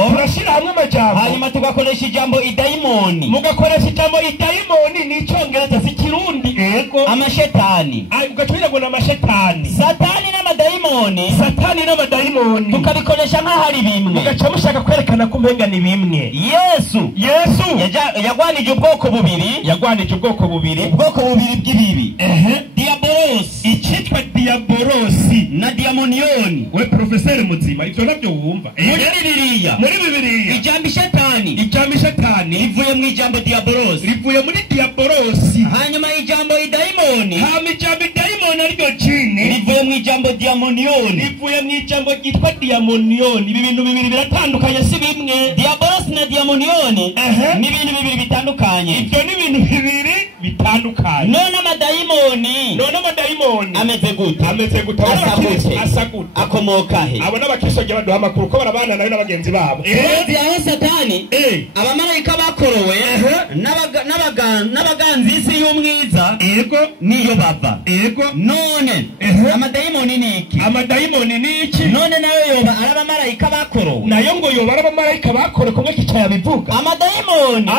hanyuma tugakoresha ijambo idayimoni. Mugakoresha ijambo idayimoni ni Cyongereza si Kirundi. Ego amashetani ugacubira ngo n'amashetani. Satani n'amadayimoni tukabikoresha nk'ahari bimwe. Mugaca mushaka kwerekana ko mpenga ni bimwe. Yesu yagwanije ubwoko bubiri bw'ibibi. Diabolos, icyitwa Diabolosi na Diamonioni. We professeur muzima ibyo nabyo wumva muri Bibiliya ijambo shetani rivuye mu ijambo Diabolos, rivuye muri Diabolosi. hanyuma ijambo idayimoni aribyo jini diamonion. Bivuye mu ijambo ryitwa diamonion. Ibi bintu bibiri biratandukanye si bimwe. Diabolos na diamonion ni ibintu bibiri bitandukanye. Ibyo ni ibintu bibiri bitandukanye. None amadayimoni ameze gute? Asa gute? Akomoka he? Abo n'abakristo baduha amakuru ko barabana nayo n'abagenzi babo. Yaho Satani abamarayika bakorowe n'abaganzi isi y'umwiza niyo bava. None amadayimoni ni iki? None nayo yoba arabamarayika bakorowe. Nayo ngo yoba arabamarayika bakorowe kumwe kicaya bivuga. Amadayimoni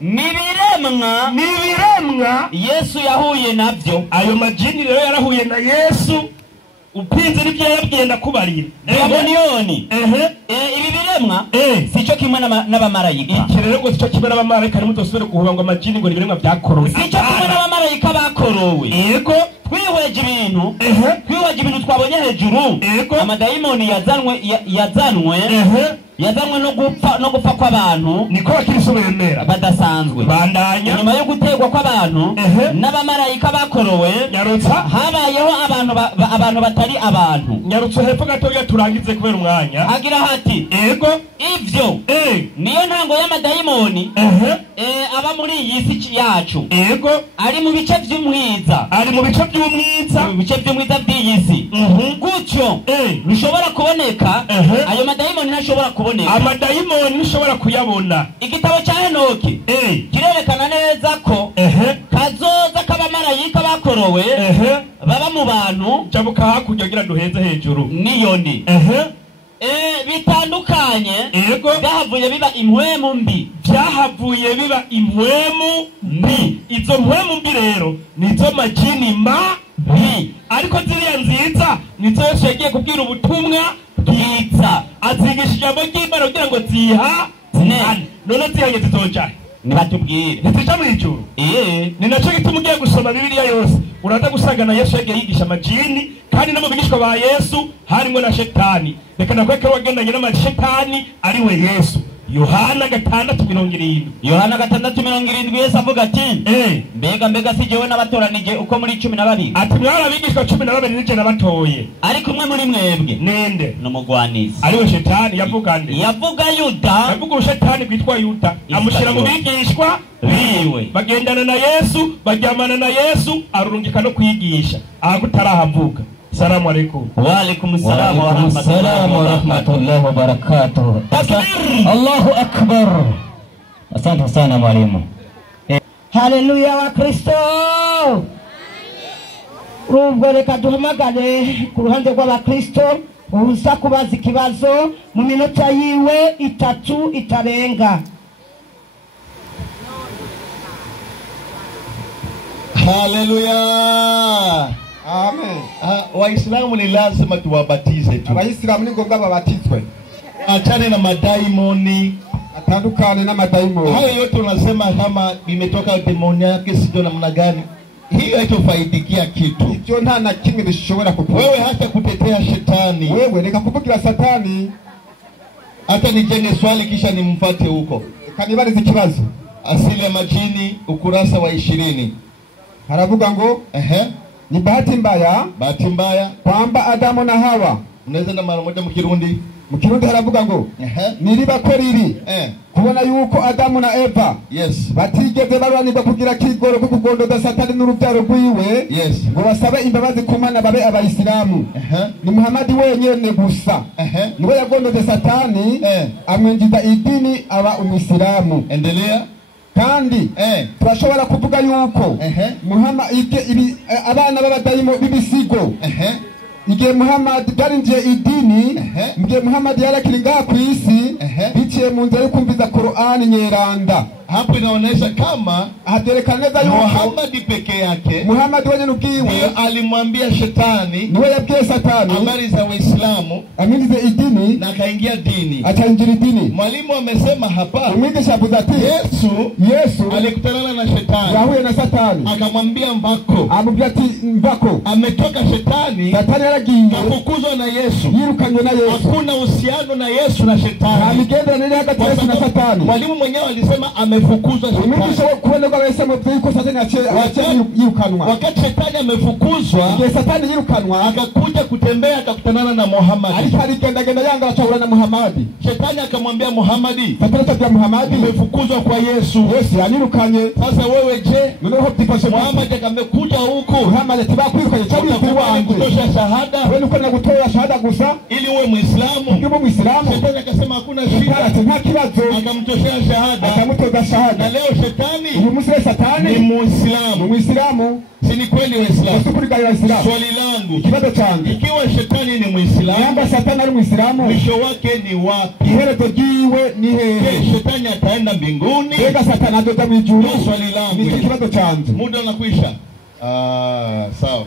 ni biremwa Yesu yahuye navyo. Ayo majini rero yarahuye na Yesu. Upinze n'ibyo yabwiye kubarira. Diamonioni ibi biremwa sico kimwe n'abamarayika. Iki rero ngo sico kimwe n'abamarayika ni mutosubire kuvuga ngo amajini ngo biremwa byakorowe. Sico kimwe n'abamarayika bakorowe. Twihweje ibintu twabonye hejuru. Amadayimoni yazanwe no gupfa kw'abantu. Niko bakristo bemera badasanzwe. Bandanya nyuma yo gutegwa kw'abantu n'abamarayika bakorowe. Nyarutsa habayeho abantu batari abantu. Nyarutsa hepfo gatoya turangize kubera umwanya. Agira hati ivyo niyo ntango y'amadayimoni aba muri iyi si yacu. Ari mu bice by'umwiza. By'iyi si. Gutyo bishobora kuboneka. Ayo madayimoni ntashobora kuboneka. Amadayimoni nishobora kuyabona. Igitabo cya Henoki kirerekana neza ko kazoza k'abamarayika bakorowe baba mu bantu. Jabuka hakurya gira duheze hejuru niyoni bitandukanye. Byahavuye biba impwemu mbi. Izo mpwemu mbi rero nizo majini mabi. Ariko ziriya nziza nizo Yesu yagiye kubwira ubutumwa bwiza. Azigisha ijambo ry'Imana kugira ngo none zihanye zizoja nibatubwire ntizija mu ijuru. Ni nacyo gituma ugiye gusoma Bibiliya yose uraza gusanga na Yesu yagiye yigisha amajini, kandi no mu bigishwa ba Yesu harimo na Shetani. Reka nakweke wagendanye n'amashetani ari we Yesu. Yohana 6:70 Yesu avuga ati mbega si jewe n'abatoranije uko muri 12. Ati mwara bigishwa 12 nije nabatoye, ariko umwe muri mwebwe ninde? N'umugwanizi ari we Shetani. Yavuga nde? Yavuga Yuda. Yavuga Shetani kwitwa Yuda. Amushira mu bigishwa biwe. Bagendana na Yesu, baryamana na Yesu, arurungika no kwigisha. Aha kutarahavuga. Salamu alaikum. Wa alaikum assalam wa rahmatullahi wa barakatuh. Allahu akbar. Asante sana mwalimu. Haleluya wa Kristo. Ubwo reka duhamagare ku ruhande rw'abakristo uza kubaza ikibazo mu minota yiwe 3 itarenga. Haleluya. Amen. Waislamu ni lazima tuwabatize tu. Abayisilamu ni ngombwa babatizwe. Achane na madaimoni. Atandukane na madaimoni. Hayo yote unasema kama imetoka demoni yake sio namna gani. Hiyo haitofaidikia kitu. Icyo nta na kimwe bishobora kukuba. Wewe hata kutetea shetani. Wewe reka kuvugira Satani. Hata nijenge swali kisha nimfuate huko. Kanibariza ikibazo. Asili ya majini ukurasa wa 20. Haravuga ngo ni bahati mbaya kwamba Adamu na Hawa. Unaweza na mara moja mu Kirundi haravuga ngo niriba ko riri kubona yuko Adamu na Eva batigeze barwanirwa kugira kigoro ko kugondoza Satani n'urubyaro rwiwe ngo basabe imbabazi ku Mana babe abayisilamu. Ni Muhammad wenyene gusa niwe yagondoze Satani amwinjiza idini aba umisilamu. Endelea. Kandi turashobora kuvuga yuko Muhammad abana b'abadayimo b'ibisigo igihe Muhammad yarinjiye idini, igihe Muhammad yarakiri ngaha ku isi biciye mu nzira yo kumviza Qur'ani nyeranda. Hapo inaonesha kama haterekana neza yuko Muhammad peke yake, Muhammad wewe nukiwe alimwambia shetani, niwe yabwiye Satani habari za Uislamu, amingize idini na kaingia dini, akaingia dini. Mwalimu amesema hapa umwigisha avuze ati Yesu alikutana na shetani, yahuye na Satani akamwambia mvako, amubwira ati mvako, ametoka shetani, Satani yaragiye kafukuzwa na Yesu, yirukanywe na Yesu. hakuna uhusiano na Yesu na shetani, amigenda hagati ya Yesu na Satani. Mwalimu mwenyewe alisema amefukuzwa shetani. Umwigisha kubona kwa Yesu yuko Satani ache yirukanwa. Wakati shetani amefukuzwa, Satani yirukanwa, akakuja kutembea akakutana na Muhammad. Aligenda yanga achahura na Muhammad. Shetani akamwambia Muhammad, Satani akamwambia Muhammad, umefukuzwa kwa Yesu. Yesu yanirukanye. Sasa wewe je? Noneho tifashe Muhammad akamekuja huko. Muhammad atibakwirukanye cyangwa kutosha shahada. Wewe uko na kutoa shahada gusa ili uwe Muislamu. Ndio Muislamu. Shetani akasema hakuna shida. Nta kibazo. Akamtoshea shahada. Akamutoza shahada. Na leo shetani umusire Satani ni Muislamu. Muislamu. Si ni kweli Waislamu? Usikurika ya Waislamu. Swali langu, kibazo changu, ikiwa shetani ni Muislamu, yamba Satani ni Muislamu, mwisho wake ni wapi? Iherezo jiwe ni hehe? Shetani ataenda mbinguni? Ega Satani adoza mwijuru? Swali langu ni kibazo changu. Muda unakwisha. Sawa.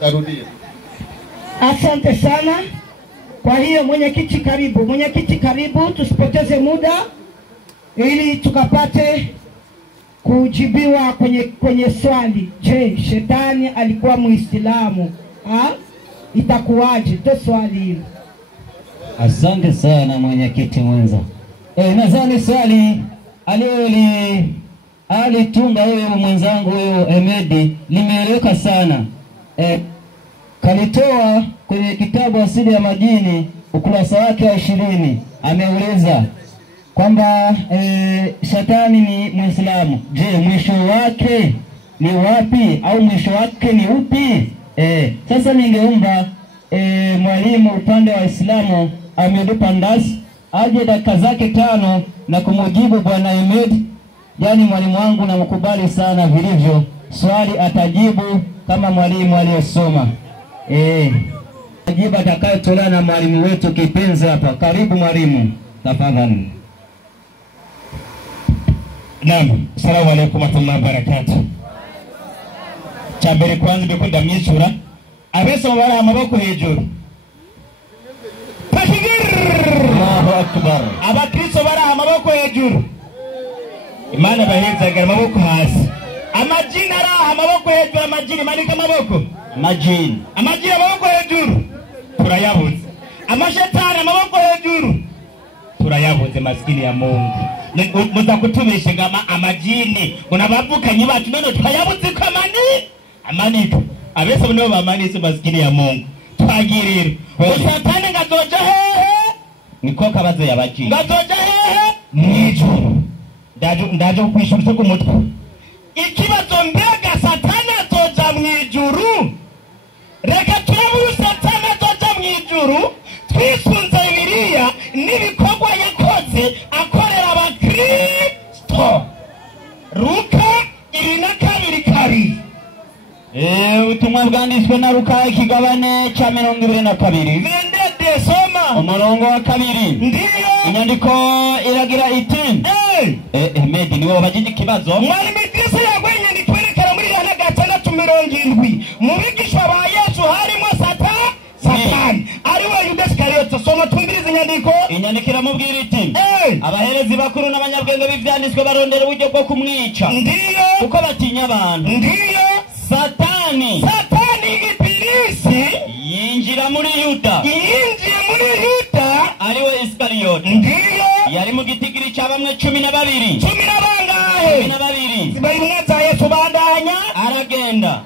Tarudia. Asante sana. Kwa hiyo mwenyekiti karibu, tusipoteze muda ili tukapate kujibiwa kwenye swali. Je, shetani alikuwa Muislamu? Itakuwaje? To swali hilo. Asante sana mwenyekiti mwenza. Nadhani swali alitunga huyo mwenzangu huyo Emedi limeeleweka sana. Kalitoa kwenye kitabu Asili ya Majini ukurasa wake wa 20. Ameuliza kwamba shetani ni Muislamu. Je, mwisho wake ni wapi au mwisho wake ni upi? Sasa ningeomba mwalimu upande wa Islamu Ahmed Pandasi aje dakika zake 5 na kumujibu bwana Ahmed. Yani mwalimu wangu namkubali sana vilivyo. Swali atajibu kama mwalimu aliyesoma. Ajibu atakayotolewa na mwalimu wetu kipenzi hapa. Karibu mwalimu, tafadhali. Naam, assalamu alaykum wa rahmatullahi wa barakatuh. Chambere kwanza bikunda myishura abese mubara amaboko hejuru. Allahu akbar. Abakristo bara amaboko hejuru. Imana bahenzaga amaboko hasi. Amajini ara amaboko hejuru, amajini manika amaboko. Amajini amaboko hejuru. Turayabuze. Amashetani amaboko hejuru. Turayabuze maskini ya Mungu. Muza kutubeshe ngama amajini unabavukanye bacu none twayabuze ko amaniko abese bano bamanise maskini ya Mungu twagirira Satani ngazoja hehe niko kabazo yabajini ngazoja hehe mwijuru ndaje kwishurira ku mutwe ikibazo mbega Satani azoja mwijuru reka turaburu Satani azoja mwijuru twisunze Bibiliya nibikorwa yakoze akorera abakristo. Luka 22. Ubutumwa bwanditswe na Luka ikigabane cya 22. Mendede soma umurongo wa 2. Ndiyo inyandiko iragira iti Ahmed niwe wabajije kibazo. Mwalimu Kristo yagwenye ndikwerekera muri Yohana 6:70 mubigishwa ba Yesu harimo Satani ariwe Yuda Iskariote. Soma tumvirize inyandiko. Inyandikira mubwira iti abaherezi bakuru n'abanyabwenge b'ivyanditswe barondera uburyo bwo kumwica. Ndiyo kuko batinya abantu. Ndiyo Satani Ibilisi yinjira muri Yuda. Ariwe Iskariote. Ndiyo yari mu gitigiri cya bamwe 12. 12 bangahe? 12. Bari mweza Yesu bandanya aragenda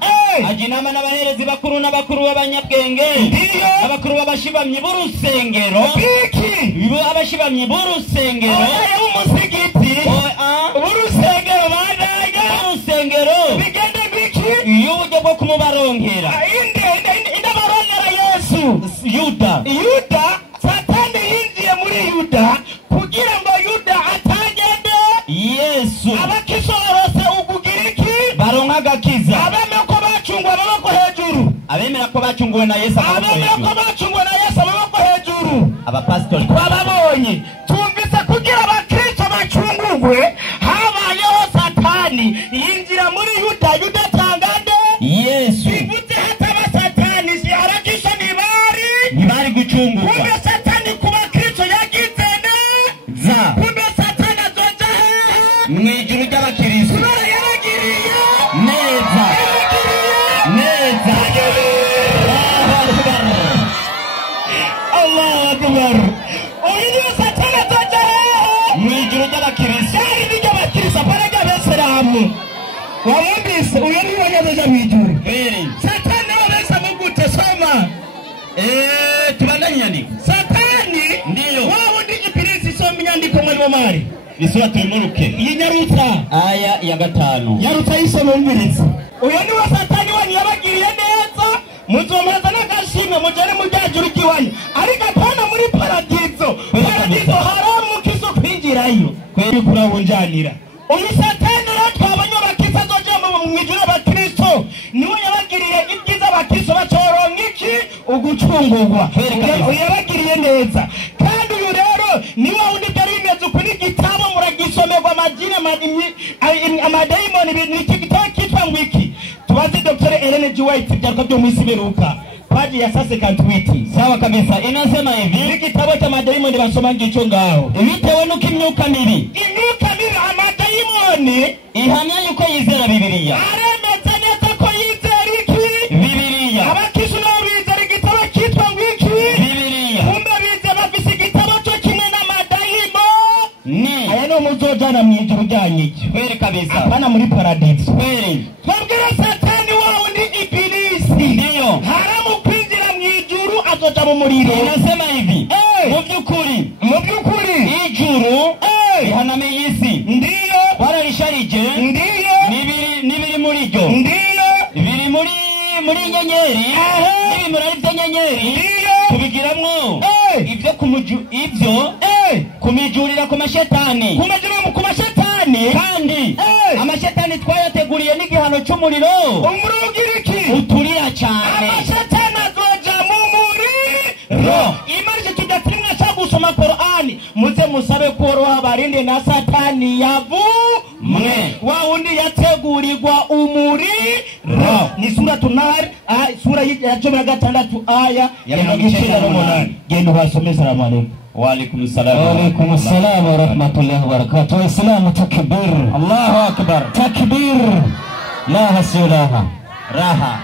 ajinama n'abaherezi bakuru n'abakuru b'abanyabwenge. Ndiyo abakuru b'abashibamyi b'urusengero. Biki abashibamyi b'urusengero umusigiti urusengero bandanya urusengero bigende biki y'uburyo bwo kumubarongera inde barongera Yesu Yuda. Satani yinjiye muri Yuda kugira ngo Yuda atagende Yesu. Abakristo bose ugugiriki baronka agakiza. abemera ko bacungwa amaboko hejuru. Abemera ko bacunguwe na Yesu amaboko hejuru. Abapastori twababonye tumvise kugira abakristo bacungurwe habayeho Satani yinjira muri Yuda tangande Yesu. Bigute hataba Satani si arakisha ntibari gucungurwa. Kumbe Satani kuba Kristo yagize za kumbe Satani azoja hehe mwijuru ry'abakristo. yaragiriye wamwambise uyo ni wanyaza mwijuru kweli satani wabesa mugute soma tubandanye nyandiko satani ndiyo wao ndi ipirisi soma nyandiko mwalimu mari isura tumuruke iyi nyarutsa aya ya 5 nyarutsa isoma umviriza uyo ni wa satani wanyabagiriye neza muzomaza n'agashimwe mujane mujyajuru kiwanyu ariko apana muri paradizo haramu kizo kwinjirayo kweli kurabunjanira uyu satani twabanye abakiza zoje mu mwijuru abakristo niwe yabagiriye ibyiza abakristo bacoronka iki ugucungurwa yabagiriye neza kandi uyu rero niwe wundi byari bimeze ukuri gitabo muragisomerwa amadayimoni ibintu igitabo kitwa ngwiki tubaze Dr. Ellen G. White byarwa byo mwisi beruka paji ya sase kantwiti sawa kabisa inasema hivi igitabo cha madayimoni basoma ngico ngaho bitewe nuko imyuka mibi amadayimoni ihamya yuko yizera Bibiliya aremeza neza ko yizera iki Bibiliya abakisu nabo bizera igitabo kitwa ngwiki Bibiliya kumbe bize bafise igitabo cyo kimwe n'amadayimoni aya no muzojana mwijuru ryanyiki kweli kabisa hapana muri paradiso kweli twabwira satani wao ni ibilisi ndiyo haramu kwinjira mwijuru azoja mu muriro inasema hivi mu byukuri ijuru ihanamiye isi ndiyo bararisharije ndiyo nibiri muri ryo ndiyo biri muri nyenyeri n'ibimura by'inyenyeri ndiyo tubigiramwo ibyo kumijurira ku mashetani kandi amashetani twayateguriye n'igihano cy'umuriro umurugiriki uturira cyane amashetani azoja mu muriro imarije tudatimwa cyo gusoma Qur'ani muze musabe koroha barinde na satani yavumwe wa wundi yategurirwa umuriro ni sura tunar sura ya 16 aya ya 28 gendo basome salamu alaykum وعليكم السلام وعليكم السلام ورحمة الله وبركاته. الإسلام تكبير، الله أكبر، تكبير لا هسيلاها راها.